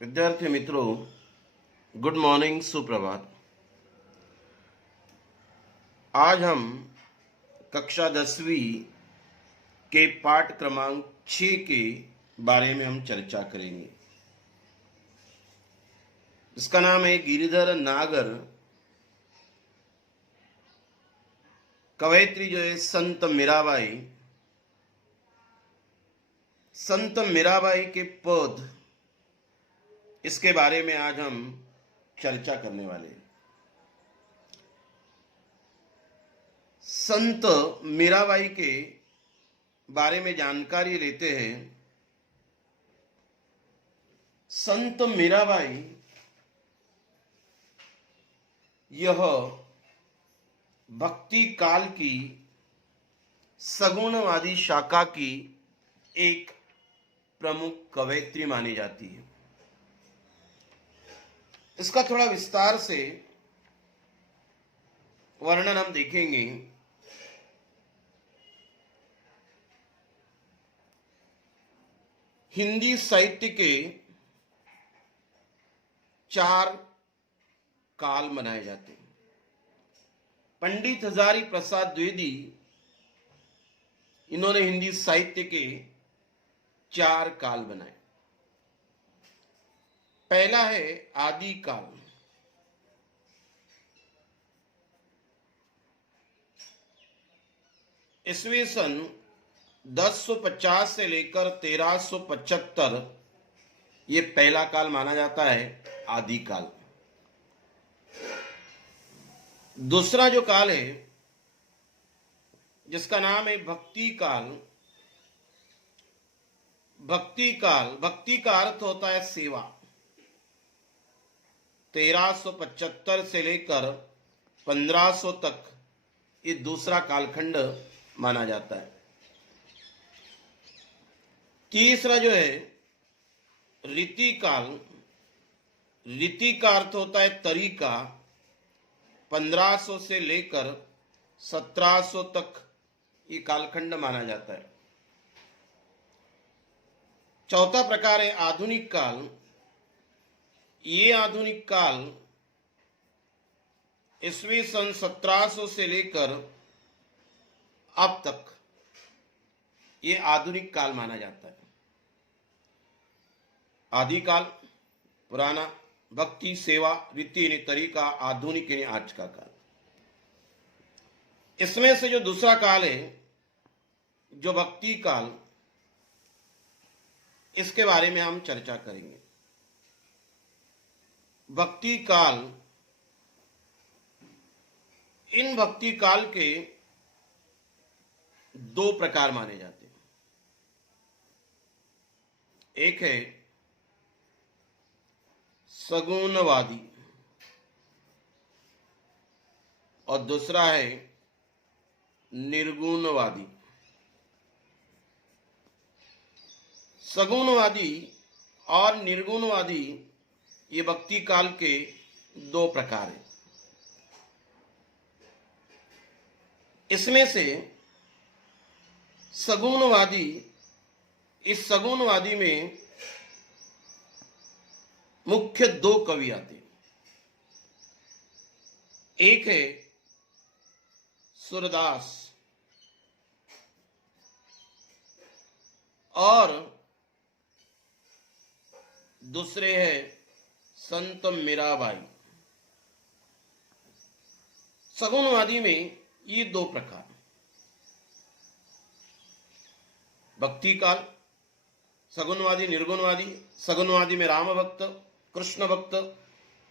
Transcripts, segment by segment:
विद्यार्थी मित्रों, good morning, सुप्रभात। आज हम कक्षा 10वीं के पाठ क्रमांक 6 के बारे में हम चर्चा करेंगे। इसका नाम है गिरिधर नागर। कवयित्री जो है संत मीराबाई। संत मीराबाई के पद, इसके बारे में आज हम चर्चा करने वाले हैं। संत मीराबाई के बारे में जानकारी लेते हैं। संत मीराबाई यह भक्ति काल की सगुणवादी शाखा की एक प्रमुख कवयित्री मानी जाती है। इसका थोड़ा विस्तार से वर्णन हम देखेंगे। हिंदी साहित्य के 4 काल मनाए जाते हैं। पंडित हजारी प्रसाद द्विवेदी, इन्होंने हिंदी साहित्य के 4 काल बनाए। पहला है आदि काल। ईस्वी सन 1050 से लेकर 1375 ये पहला काल माना जाता है, आदि काल। दूसरा जो काल है, जिसका नाम है भक्ति काल। भक्ति काल, भक्ति का अर्थ होता है सेवा। 1375 से लेकर 1500 तक ये दूसरा कालखंड माना जाता है। तीसरा जो है रीति काल। रीति का अर्थ होता है तरीका। 1500 से लेकर 1700 तक ये कालखंड माना जाता है। चौथा प्रकार है आधुनिक काल। ये आधुनिक काल ईस्वी सन 1700 से लेकर अब तक ये आधुनिक काल माना जाता है। आदि काल पुराना, भक्ति, सेवा, रीति यानी तरीका, आधुनिक यानी आज का काल। इसमें से जो दूसरा काल है, जो भक्ति काल, इसके बारे में हम चर्चा करेंगे। भक्ति काल, इन भक्ति काल के 2 प्रकार माने जाते हैं। एक है सगुणवादी और दूसरा है निर्गुणवादी। सगुणवादी और निर्गुणवादी ये भक्ति काल के 2 प्रकार हैं। इसमें से सगुणवादी, इस सगुणवादी में मुख्य 2 कवि आते हैं। एक है सूरदास और दूसरे हैं संत मीराबाई। सगुणवादी में ये 2 प्रकार। भक्ति काल, सगुणवादी, निर्गुणवादी। सगुणवादी में राम भक्त, कृष्ण भक्त।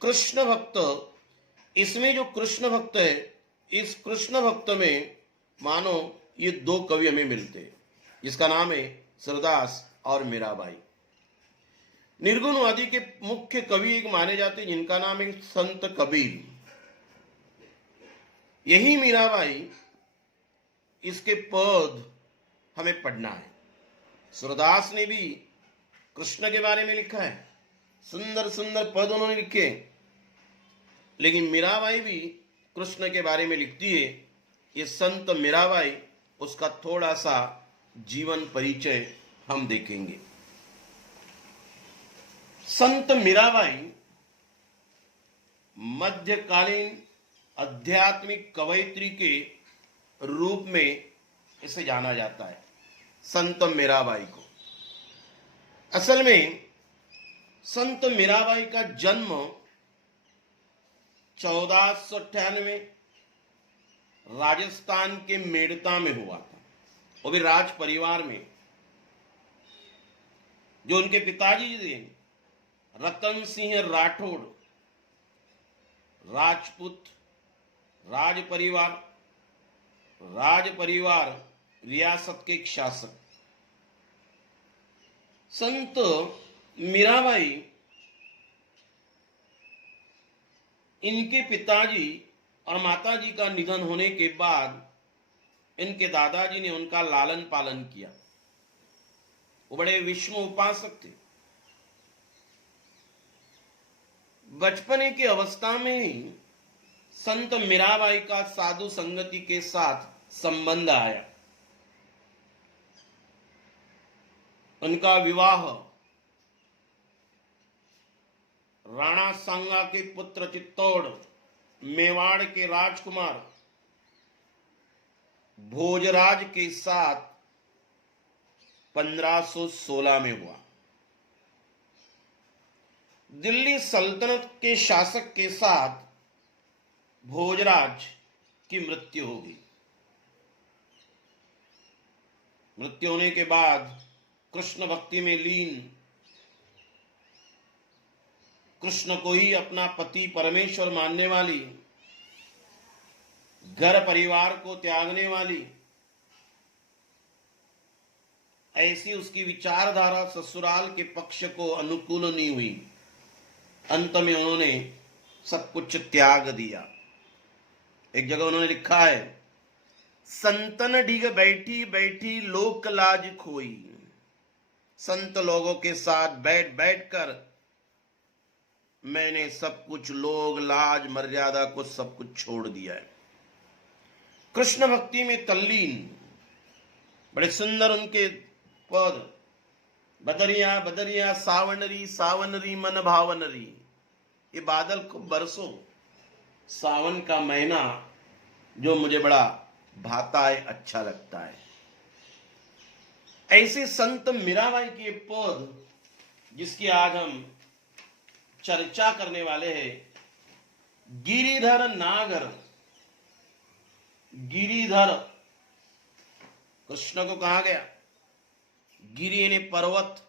कृष्ण भक्त, इसमें जो कृष्ण भक्त है, इस कृष्ण भक्त में मानो ये 2 कवि हमें मिलते हैं, जिसका नाम है सूरदास और मीराबाई। निर्गुणवादी के मुख्य कवि एक माने जाते हैं, जिनका नाम है संत कबीर। यही मीराबाई, इसके पद हमें पढ़ना है। सूरदास ने भी कृष्ण के बारे में लिखा है, सुंदर सुंदर पद उन्होंने लिखे, लेकिन मीराबाई भी कृष्ण के बारे में लिखती है। ये संत मीराबाई, उसका थोड़ा सा जीवन परिचय हम देखेंगे। संत मीराबाई मध्यकालीन आध्यात्मिक कवयित्री के रूप में इसे जाना जाता है, संत मीराबाई को। असल में संत मीराबाई का जन्म 1498 राजस्थान के मेड़ता में हुआ था, वो भी राज परिवार में। जो उनके पिताजी थे रतन सिंह राठौड़, राजपूत राज परिवार रियासत के एक शासक। संत मीराबाई इनके पिताजी और माताजी का निधन होने के बाद इनके दादाजी ने उनका लालन पालन किया। वो बड़े विष्णु उपासक थे। बचपने की अवस्था में ही संत मीराबाई का साधु संगति के साथ संबंध आया। उनका विवाह राणा सांगा के पुत्र चित्तौड़ मेवाड़ के राजकुमार भोजराज के साथ 1516 में हुआ। दिल्ली सल्तनत के शासक के साथ भोजराज की मृत्यु हो गई। मृत्यु होने के बाद कृष्ण भक्ति में लीन, कृष्ण को ही अपना पति परमेश्वर मानने वाली, घर परिवार को त्यागने वाली, ऐसी उसकी विचारधारा ससुराल के पक्ष को अनुकूल नहीं हुई। अंत में उन्होंने सब कुछ त्याग दिया। एक जगह उन्होंने लिखा है, संतन डिग बैठी बैठी लोक लाज खोई। संत लोगों के साथ बैठ बैठकर मैंने सब कुछ, लोग लाज मर्यादा को सब कुछ छोड़ दिया है। कृष्ण भक्ति में तल्लीन, बड़े सुंदर उनके पद, बदरिया बदरिया सावनरी सावनरी मन भावनरी। ये बादल खूब बरसो, सावन का महीना जो मुझे बड़ा भाता है, अच्छा लगता है। ऐसे संत मीराबाई के पद जिसकी आज हम चर्चा करने वाले हैं, गिरिधर नागर। गिरिधर कृष्ण को कहा गया, गिरी ने पर्वत,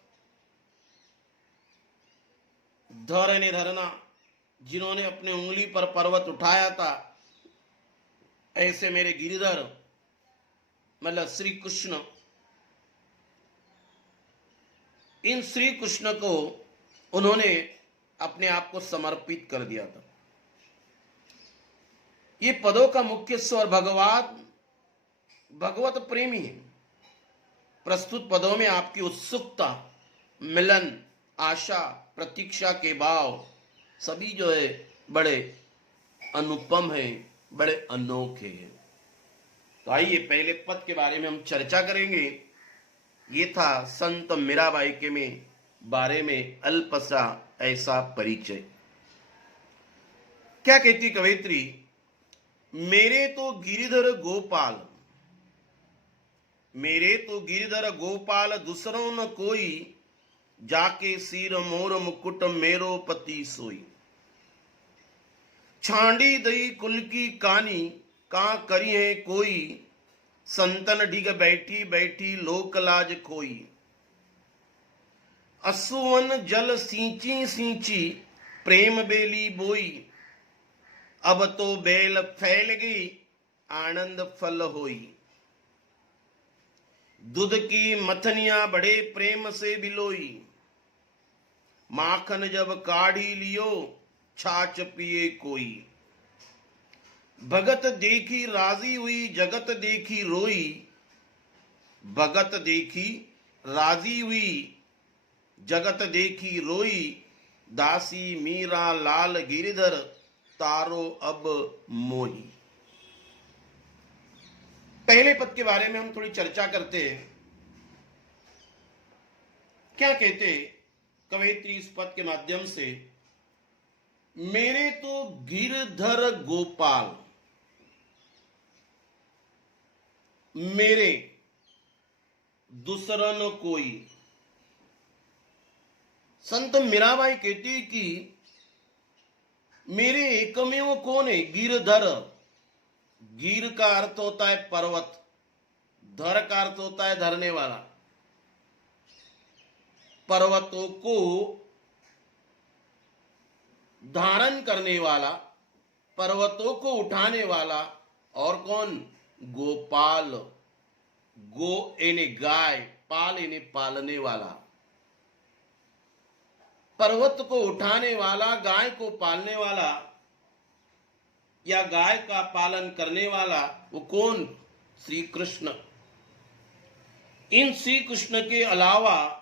धर ने धरना। जिन्होंने अपने उंगली पर पर्वत उठाया था, ऐसे मेरे गिरिधर मतलब श्री कृष्ण। इन श्री कृष्ण को उन्होंने अपने आप को समर्पित कर दिया था। ये पदों का मुख्य स्वर भगवत प्रेमी है। प्रस्तुत पदों में आपकी उत्सुकता, मिलन, आशा, प्रतीक्षा के भाव सभी जो है बड़े अनुपम है, बड़े अनोखे हैं। तो आइए पहले पद के बारे में हम चर्चा करेंगे। ये था संत मीराबाई के बारे में अल्प सा ऐसा परिचय। क्या कहती कवयित्री, मेरे तो गिरिधर गोपाल, मेरे तो गिरिधर गोपाल दूसरों न कोई, जाके सिर मोर मुकुट मेरो पति सोई। छांडी दई कुल की कानी, का करी है कोई, संतन डिग बैठी बैठी लोक लाज खोई। असुवन जल सींची सींची, प्रेम बेली बोई। अब तो बेल फैल गई, आनंद फल होई। दूध की मथनियां बड़े प्रेम से बिलोई। माखन जब काढ़ी लियो, छाछ पिए कोई। भगत देखी राजी हुई, जगत देखी रोई। भगत देखी राजी हुई, जगत देखी रोई। दासी मीरा लाल गिरिधर, तारो अब मोही। पहले पद के बारे में हम थोड़ी चर्चा करते हैं। क्या कहते, कवयित्री इस पद के माध्यम से मेरे तो गिरधर गोपाल, मेरे दूसरा न कोई। संत मीराबाई कहती कि मेरे एकमेव कौन है? गिरधर। गिर का अर्थ होता है पर्वत, धर का अर्थ होता है धरने वाला। पर्वतों को धारण करने वाला, पर्वतों को उठाने वाला। और कौन? गोपाल। गो यानी गाय, पाल यानी पालने वाला। पर्वत को उठाने वाला, गाय को पालने वाला या गाय का पालन करने वाला, वो कौन? श्री कृष्ण। इन श्री कृष्ण के अलावा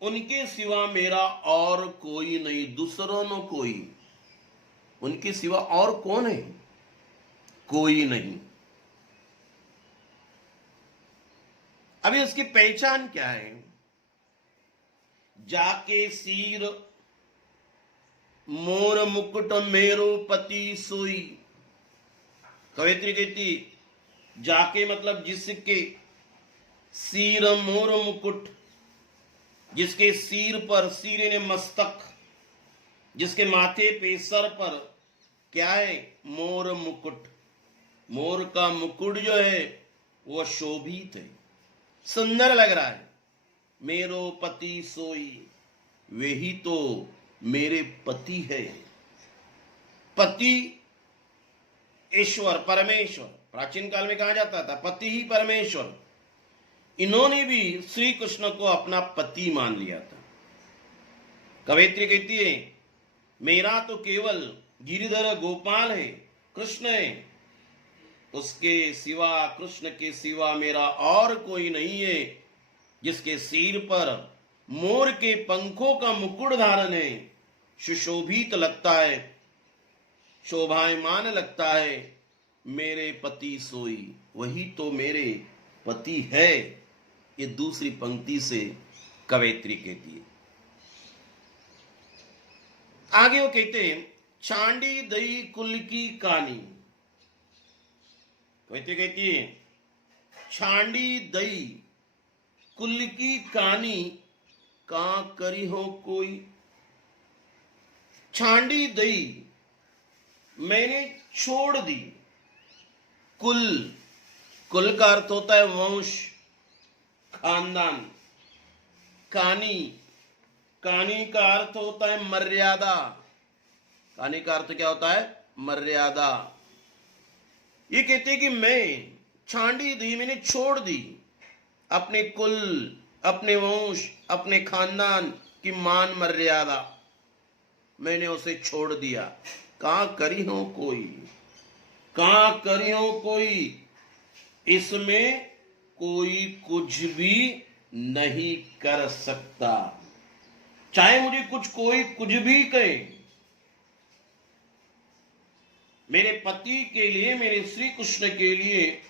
उनके सिवा मेरा और कोई नहीं, दूसरों न कोई। उनके सिवा और कौन है? कोई नहीं। अभी उसकी पहचान क्या है? जाके सीर मोर मुकुट मेरो पति सोई। कवयित्री कहती जाके मतलब जिसके, सीर मोर मुकुट, जिसके सिर पर, सिर ने मस्तक, जिसके माथे पे, सर पर क्या है? मोर मुकुट। मोर का मुकुट जो है वो शोभित है, सुंदर लग रहा है। मेरो पति सोई, वे ही तो मेरे पति है। पति ईश्वर, परमेश्वर। प्राचीन काल में कहा जाता था पति ही परमेश्वर। इन्होंने भी श्री कृष्ण को अपना पति मान लिया था। कवयित्री कहती है मेरा तो केवल गिरिधर गोपाल है, कृष्ण है। उसके सिवा, कृष्ण के सिवा मेरा और कोई नहीं है। जिसके सिर पर मोर के पंखों का मुकुट धारण है, सुशोभित लगता है, शोभायमान लगता है। मेरे पति सोई, वही तो मेरे पति है। ये दूसरी पंक्ति से कवयित्री कहती है। आगे वो कहते हैं चांडी दई कुल की कहानी। कवयित्री कहती है छांडी दई कुल की कहानी का करी हो कोई। छांडी दई मैंने छोड़ दी। कुल, कुल का अर्थ होता है वंश, खानदान। कानी, कानी का अर्थ होता है मर्यादा। कानी का अर्थ क्या होता है? मर्यादा। ये कहते हैं कि मैं छांडी दी, मैंने छोड़ दी अपने कुल, अपने वंश, अपने खानदान की मान मर्यादा, मैंने उसे छोड़ दिया। कहां करी हो कोई, कहां करी हो कोई, इसमें कोई कुछ भी नहीं कर सकता। चाहे मुझे कोई कुछ भी कहे, मेरे पति के लिए, मेरे श्री कृष्ण के लिए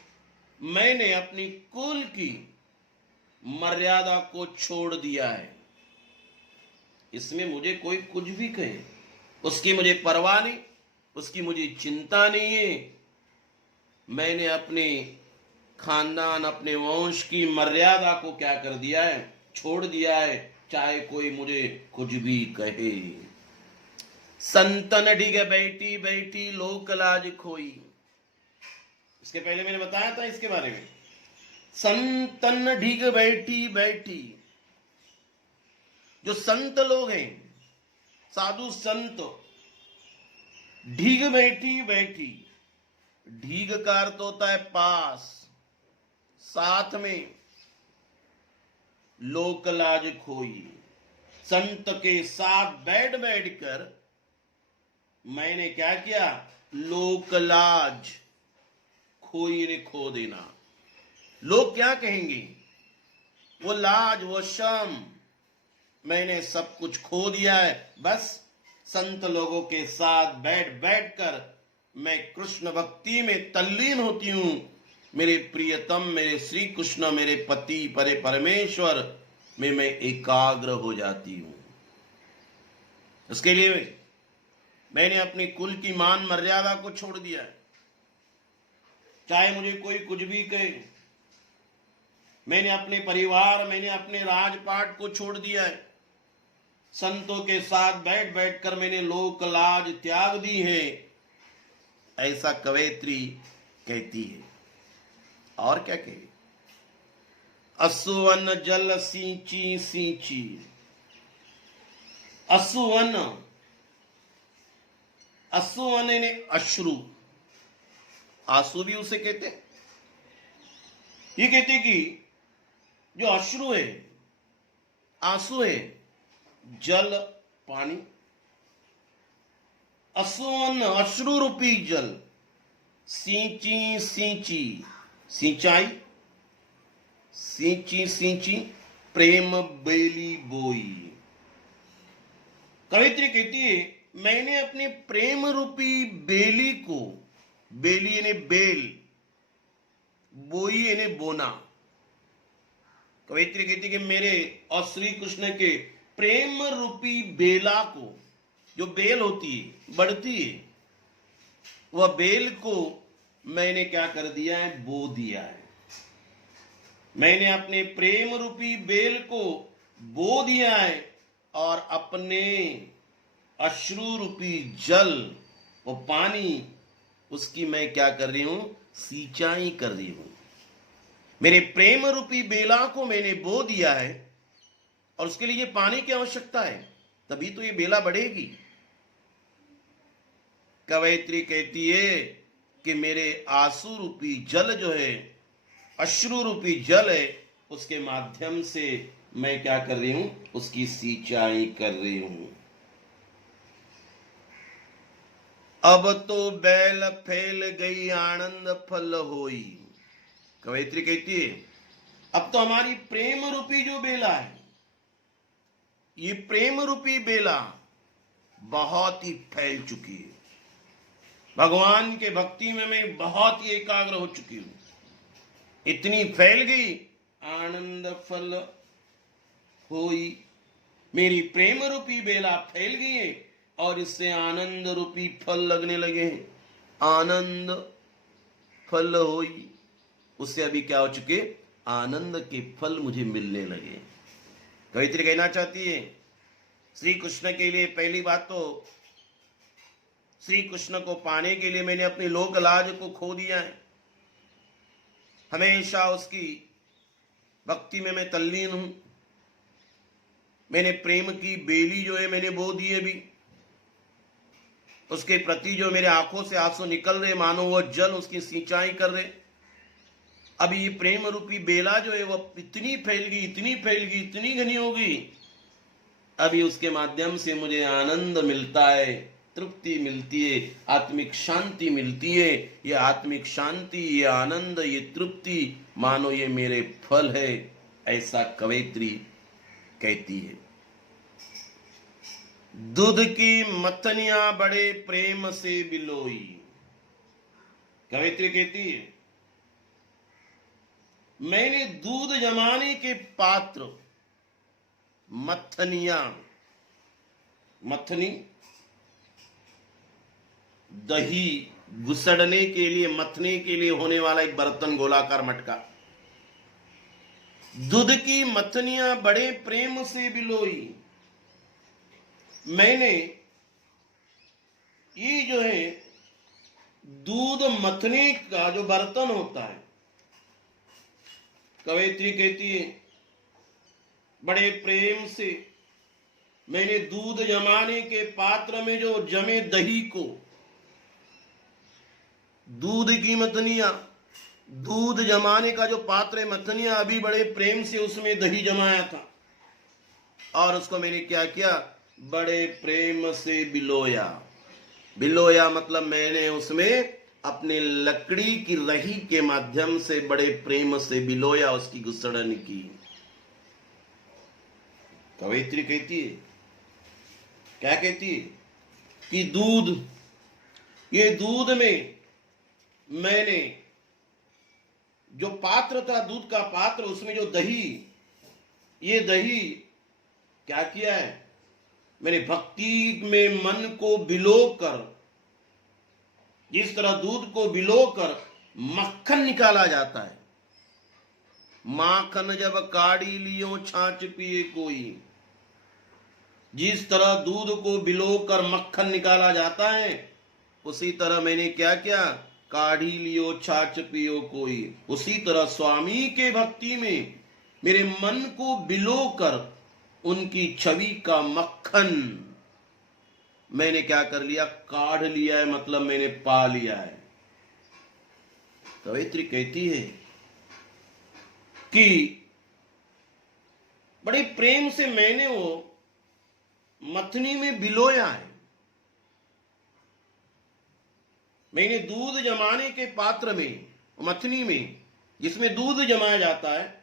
मैंने अपनी कुल की मर्यादा को छोड़ दिया है। इसमें मुझे कोई कुछ भी कहे, उसकी मुझे परवाह नहीं, उसकी मुझे चिंता नहीं है। मैंने अपने खानदान, अपने वंश की मर्यादा को क्या कर दिया है? छोड़ दिया है, चाहे कोई मुझे कुछ भी कहे। संतन ढिग बैठी बैठी लोक लाज खोई। इसके पहले मैंने बताया था इसके बारे में। संतन ढिग बैठी बैठी, जो संत लोग हैं, साधु संत, ढिग बैठी बैठी, ढीग का अर्थ होता है पास, साथ में, लोक लाज खोई। संत के साथ बैठ बैठकर मैंने क्या किया? लोक लाज खोई ने खो देना। लोग क्या कहेंगे? वो लाज, वो शर्म, मैंने सब कुछ खो दिया है। बस संत लोगों के साथ बैठ बैठकर मैं कृष्ण भक्ति में तल्लीन होती हूं। मेरे प्रियतम, मेरे श्री कृष्ण, मेरे पति, परे परमेश्वर में मैं एकाग्र हो जाती हूं। उसके लिए मैंने अपने कुल की मान मर्यादा को छोड़ दिया है। चाहे मुझे कोई कुछ भी कहे, मैंने अपने परिवार, मैंने अपने राजपाट को छोड़ दिया है। संतों के साथ बैठ बैठ कर मैंने लोक लाज त्याग दी है, ऐसा कवयित्री कहती है। और क्या कहे? असुवन जल सींची सींची। असुवन, असुवन यानी अश्रु, आंसू भी उसे कहते। ये कहते कि जो अश्रु है, आंसू है, जल पानी, असुवन अश्रु रूपी जल, सींची सींची सिंचाई, सींची सींची प्रेम बेली बोई। कवित्री कहती है मैंने अपने प्रेम रूपी बेली को, बेली यानी बेल, बोई यानी बोना। कवित्री कहती कि मेरे और श्री कृष्ण के प्रेम रूपी बेला को, जो बेल होती है, बढ़ती है, वह बेल को मैंने क्या कर दिया है? बो दिया है। मैंने अपने प्रेम रूपी बेल को बो दिया है और अपने अश्रु रूपी जल और पानी, उसकी मैं क्या कर रही हूं? सिंचाई कर रही हूं। मेरे प्रेम रूपी बेला को मैंने बो दिया है और उसके लिए पानी की आवश्यकता है, तभी तो ये बेला बढ़ेगी। कवयित्री कहती है कि मेरे आंसू रूपी जल जो है, अश्रु रूपी जल है, उसके माध्यम से मैं क्या कर रही हूं? उसकी सिंचाई कर रही हूं। अब तो बैल फैल गई आनंद फल होई। कवयित्री कहती है अब तो हमारी प्रेम रूपी जो बेला है, ये प्रेम रूपी बेला बहुत ही फैल चुकी है। भगवान के भक्ति में मैं बहुत ही एकाग्र हो चुकी हूं, इतनी फैल गई, आनंद फल होई। मेरी प्रेम रूपी बेला फैल गई है और इससे आनंद रूपी फल लगने लगे हैं। आनंद फल होई, उससे अभी क्या हो चुके? आनंद के फल मुझे मिलने लगे। कवित्री कहना चाहती है श्री कृष्ण के लिए पहली बात तो श्री कृष्ण को पाने के लिए मैंने अपनी लोक लाज को खो दिया है। हमेशा उसकी भक्ति में मैं तल्लीन हूं। मैंने प्रेम की बेली जो है मैंने बो दी है भी, उसके प्रति जो मेरे आंखों से आंसू निकल रहे, मानो वो जल उसकी सिंचाई कर रहे। अभी ये प्रेम रूपी बेला जो है वो इतनी फैल गई, इतनी फैल गई, इतनी घनी हो गई, अभी उसके माध्यम से मुझे आनंद मिलता है, तृप्ति मिलती है, आत्मिक शांति मिलती है। ये आत्मिक शांति, ये आनंद, ये तृप्ति मानो ये मेरे फल है, ऐसा कवयित्री कहती है। दूध की मथनियां बड़े प्रेम से बिलोई। कवयित्री कहती है मैंने दूध जमाने के पात्र, मथनियां, मथनी दही घुसड़ने के लिए, मथने के लिए होने वाला एक बर्तन, गोलाकार मटका। दूध की मथनियां बड़े प्रेम से बिलोई। मैंने ये जो है दूध मथने का जो बर्तन होता है, कवयित्री कहती है बड़े प्रेम से मैंने दूध जमाने के पात्र में जो जमे दही को, दूध की मथनियां, दूध जमाने का जो पात्र है मथनियां, अभी बड़े प्रेम से उसमें दही जमाया था और उसको मैंने क्या किया? बड़े प्रेम से बिलोया। बिलोया मतलब मैंने उसमें अपने लकड़ी की रही के माध्यम से बड़े प्रेम से बिलोया, उसकी गुसड़न की। कवयित्री कहती है, क्या कहती है कि दूध, ये दूध में मैंने जो पात्र था, दूध का पात्र, उसमें जो दही, ये दही क्या किया है? मैंने भक्ति में मन को भिलोकर, जिस तरह दूध को भिलोकर मक्खन निकाला जाता है, माखन जब काढ़ी लियो छाछ पिए कोई, जिस तरह दूध को भिलोकर मक्खन निकाला जाता है, उसी तरह मैंने क्या किया, काढ़ी लियो छाछ पियो कोई। उसी तरह स्वामी के भक्ति में मेरे मन को भिलोकर उनकी छवि का मक्खन मैंने क्या कर लिया, काढ़ लिया है, मतलब मैंने पा लिया है। कवयित्री कहती है कि बड़े प्रेम से मैंने वो मथनी में भिलोया है। मैंने दूध जमाने के पात्र में, मथनी में जिसमें दूध जमाया जाता है,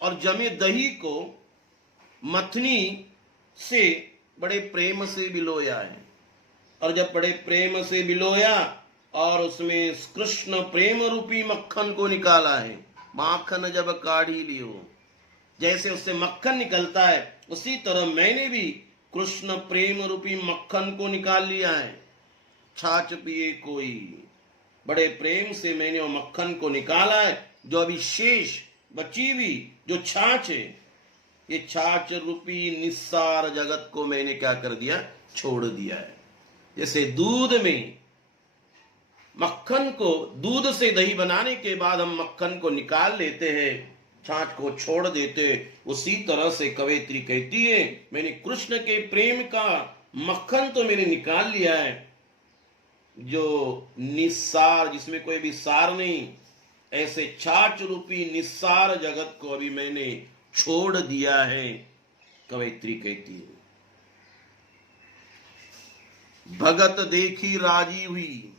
और जमे दही को मथनी से बड़े प्रेम से भिलोया है। और जब बड़े प्रेम से भिलोया और उसमें कृष्ण प्रेम रूपी मक्खन को निकाला है, माखन जब काढ़ी लियो, जैसे उससे मक्खन निकलता है, उसी तरह मैंने भी कृष्ण प्रेम रूपी मक्खन को निकाल लिया है। छाछ पिए कोई, बड़े प्रेम से मैंने वो मक्खन को निकाला है। जो अभी शेष बची हुई जो छाछ है, ये छाछ रूपी निस्सार जगत को मैंने क्या कर दिया, छोड़ दिया है। जैसे दूध में मक्खन को, दूध से दही बनाने के बाद हम मक्खन को निकाल लेते हैं, छाछ को छोड़ देते, उसी तरह से कवयित्री कहती है मैंने कृष्ण के प्रेम का मक्खन तो मैंने निकाल लिया है, जो निस्सार, जिसमें कोई भी सार नहीं, ऐसे छाछ रूपी निस्सार जगत को अभी मैंने छोड़ दिया है। कवयित्री कहती है भगत देखी राजी हुई,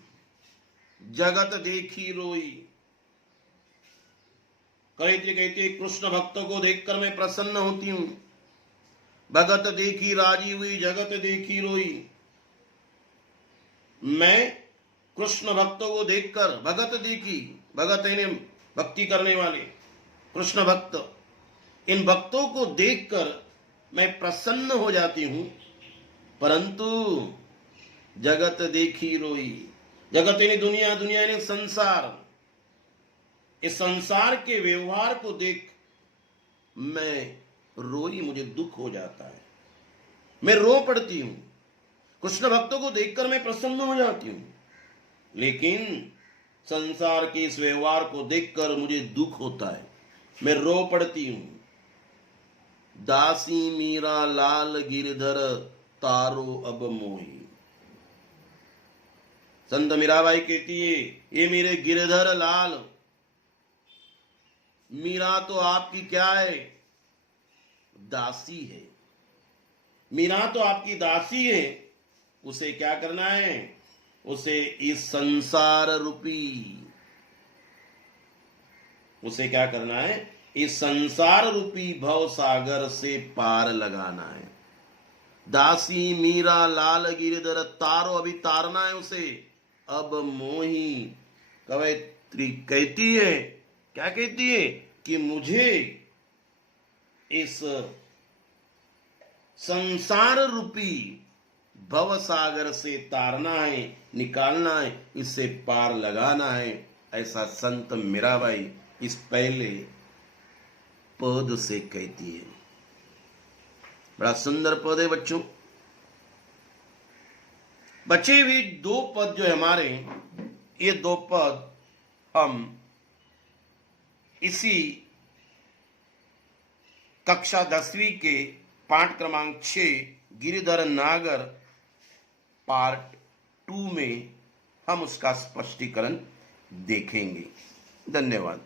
जगत देखी रोई। कवयित्री कहती है कृष्ण भक्तों को देखकर मैं प्रसन्न होती हूं। भगत देखी राजी हुई, जगत देखी रोई। मैं कृष्ण भक्तों को देखकर, भगत देखी, भगत इन्हें भक्ति करने वाले कृष्ण भक्त, इन भक्तों को देखकर मैं प्रसन्न हो जाती हूं, परंतु जगत देखी रोई। जगत यानी दुनिया, दुनिया यानी संसार, इस संसार के व्यवहार को देख मैं रोई, मुझे दुख हो जाता है, मैं रो पड़ती हूं। कृष्ण भक्तों को देखकर मैं प्रसन्न हो जाती हूं, लेकिन संसार के इस व्यवहार को देखकर मुझे दुख होता है, मैं रो पड़ती हूं। दासी मीरा लाल गिरधर तारो अब मोही। संत मीराबाई कहती है ये मेरे गिरधर लाल, मीरा तो आपकी क्या है, दासी है। मीरा तो आपकी दासी है, उसे क्या करना है, उसे इस संसार रूपी, उसे क्या करना है, इस संसार रूपी भव सागर से पार लगाना है। दासी मीरा लाल गिरधर तारो, अभी तारना है उसे, अब मोही। कवयित्री कहती है, क्या कहती है, कि मुझे इस संसार रूपी भव सागर से तारना है, निकालना है, इससे पार लगाना है। ऐसा संत मीराबाई इस पहले पद से कहती है। बड़ा सुंदर पद है बच्चों। बचे हुए दो पद जो है हमारे, ये दो पद हम इसी कक्षा 10वीं के पाठ क्रमांक 6 गिरिधर नागर पार्ट 2 में हम उसका स्पष्टीकरण देखेंगे। धन्यवाद।